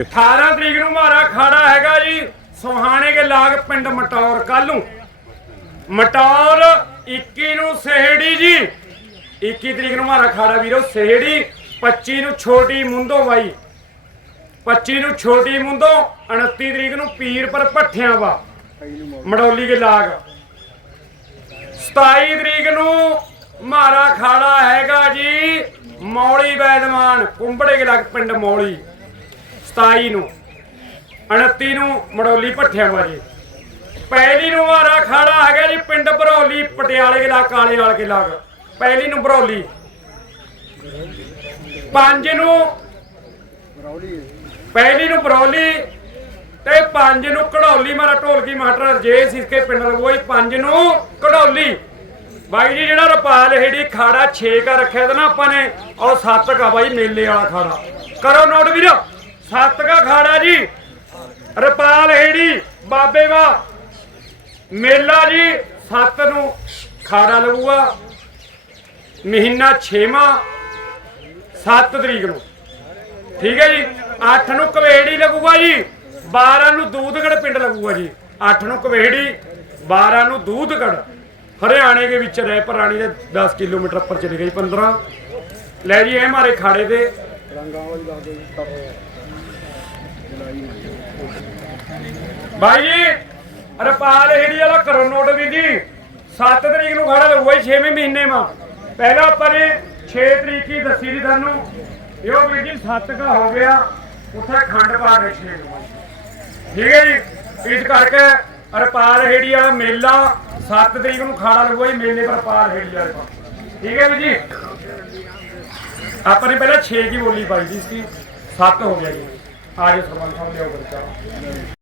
18 ਤਰੀਕ ਨੂੰ ਮਾਰਾ ਖਾੜਾ ਹੈਗਾ ਜੀ ਸੁਹਾਣੇ ਕੇ ਲਾਗ ਪਿੰਡ ਮਟੌਰ ਕੱਲ ਨੂੰ। ਮਟੌਰ 21 ਨੂੰ ਸਹਿੜੀ ਜੀ। 21 ਤਰੀਕ ਨੂੰ ਮਾਰਾ ਖਾੜਾ ਵੀਰੋ, ਸਹਿੜੀ 25 ਨੂੰ ਛੋਟੀ ਮੁੰਦੋ ਬਾਈ। 25 ਨੂੰ ਛੋਟੀ ਮੁੰਦੋ 29 ਤਰੀਕ ਨੂੰ ਪੀਰ ਪਰ ਭੱਠਿਆਂ ਵਾ ਮੜੌਲੀ ਕੇ ਲਾਗ। 27 ਤਰੀਕ ਨੂੰ ਮਾਰਾ ਖਾੜਾ ਹੈਗਾ ਜੀ, ਮੌਲੀ ਵੈਦਮਾਨ ਕੁੰਬੜੇ ਕੇ ਲਾਗ ਪਿੰਡ ਮੌਲੀ। 27 ਨੂੰ 29 ਨੂੰ ਮੜੌਲੀ ਭੱਠਿਆਂ ਵਾ ਪਹਿਲੀ ਨੂੰ ਮਾਰਾ ਖਾੜਾ ਹੈਗਾ ਜੀ, ਪਿੰਡ ਬਰੌਲੀ, ਪਟਿਆਲੇ ਦੇ ਲਾਗ ਕਾਲੇ ਵਾਲ ਕੇ ਲਾਗ ਪਹਿਲੀ ਨੂੰ ਬਰੌਲੀ। ਪੰਜ ਨੂੰ ਪਹਿਲੀ ਨੂੰ ਬਰੌਲੀ ਤੇ ਪੰਜ ਨੂੰ ਕਢੌਲੀ। ਮਾਰਾ ਢੋਲਕੀ ਮਾਟਰ ਜੇ ਸਿਸਕੇ ਪਿੰਡ ਲਗੋਈ ਪੰਜ ਨੂੰ ਕਢੌਲੀ। ਬਾਈ ਜੀ, ਜਿਹੜਾ ਰਪਾਲ ਹੇੜੀ ਖਾੜਾ 6 ਕਾ ਰੱਖਿਆ ਤਾਂ ਨਾ ਆਪਾਂ ਨੇ ਔਰ 7 ਕਾ ਬਾਈ ਮੇਲੇ ਵਾਲਾ ਖਾੜਾ। ਕਰੋ ਨੋਟ ਵੀਰੋ। 7 ਖਾੜਾ ਜੀ। ਰਪਾਲ ਹੇੜੀ, ਬਾਬੇ ਵਾ। ਮੇਲਾ ਜੀ 7 ਨੂੰ ਖਾੜਾ ਲੱਗੂਗਾ। ਮਹੀਨਾ 6ਵਾਂ 7 ਤਰੀਕ ਨੂੰ। ਠੀਕ ਹੈ ਜੀ 8 ਨੂੰ ਕਵੇੜੀ ਲੱਗੂਗਾ ਜੀ 12 ਨੂੰ ਦੂਧਗੜ ਪਿੰਡ ਲੱਗੂਗਾ ਜੀ। 8 ਨੂੰ ਕਵੇੜੀ 12 ਨੂੰ ਦੂਧਗੜ ਹਰਿਆਣੇ ਦੇ ਵਿੱਚ ਰਹਿ ਪੁਰਾਣੀ ਦੇ 10 ਕਿਲੋਮੀਟਰ ਉੱਪਰ ਚਲੀ ਗਈ 15 ਲੈ ਜੀ, ਇਹ ਮਾਰੇ ਖਾੜੇ ਦੇ ਭਾਈ ਜੀ ਰਪਾਲ ਹੇੜੀ ਵਾਲਾ ਕਰੋ ਨੋਟ ਵੀ ਜੀ 7 ਤਰੀਕ ਨੂੰ ਖਾੜਾ ਲੱਗੂਗਾ ਜੀ 6ਵੇਂ ਮਹੀਨੇ ਮਾ। ਪਹਿਲਾਂ ਆਪਾਂ ਨੇ 6 ਤਰੀਕ ਹੀ ਦੱਸੀ ਸੀ ਤੁਹਾਨੂੰ। ਇਹੋ ਵੀਰ ਜੀ 7 ਕਾ ਹੋ ਗਿਆ, ਉੱਥੇ ਖੰਡ ਪਾ ਦੇ 6 ਨੂੰ। ਠੀਕ ਹੈ ਜੀ? ਇਸ ਕਰਕੇ ਰਪਾਲ ਹੇੜੀ ਵਾਲਾ ਮੇਲਾ 7 ਤਰੀਕ ਨੂੰ ਖਾੜਾ ਲੱਗੂਗਾ ਜੀ, ਮੇਲੇ ਪਰ ਰਪਾਲ ਹੇੜੀ ਵਾਲੇ ਠੀਕ ਹੈ ਵੀਰ ਜੀ? ਆਪਾਂ ਨੇ ਪਹਿਲਾਂ 6 ਕੀ ਬੋਲੀ ਪਾਈ ਸੀ 7 ਹੋ ਗਿਆ ਜੀ। ఆరోగ్య సంబంధం లేవు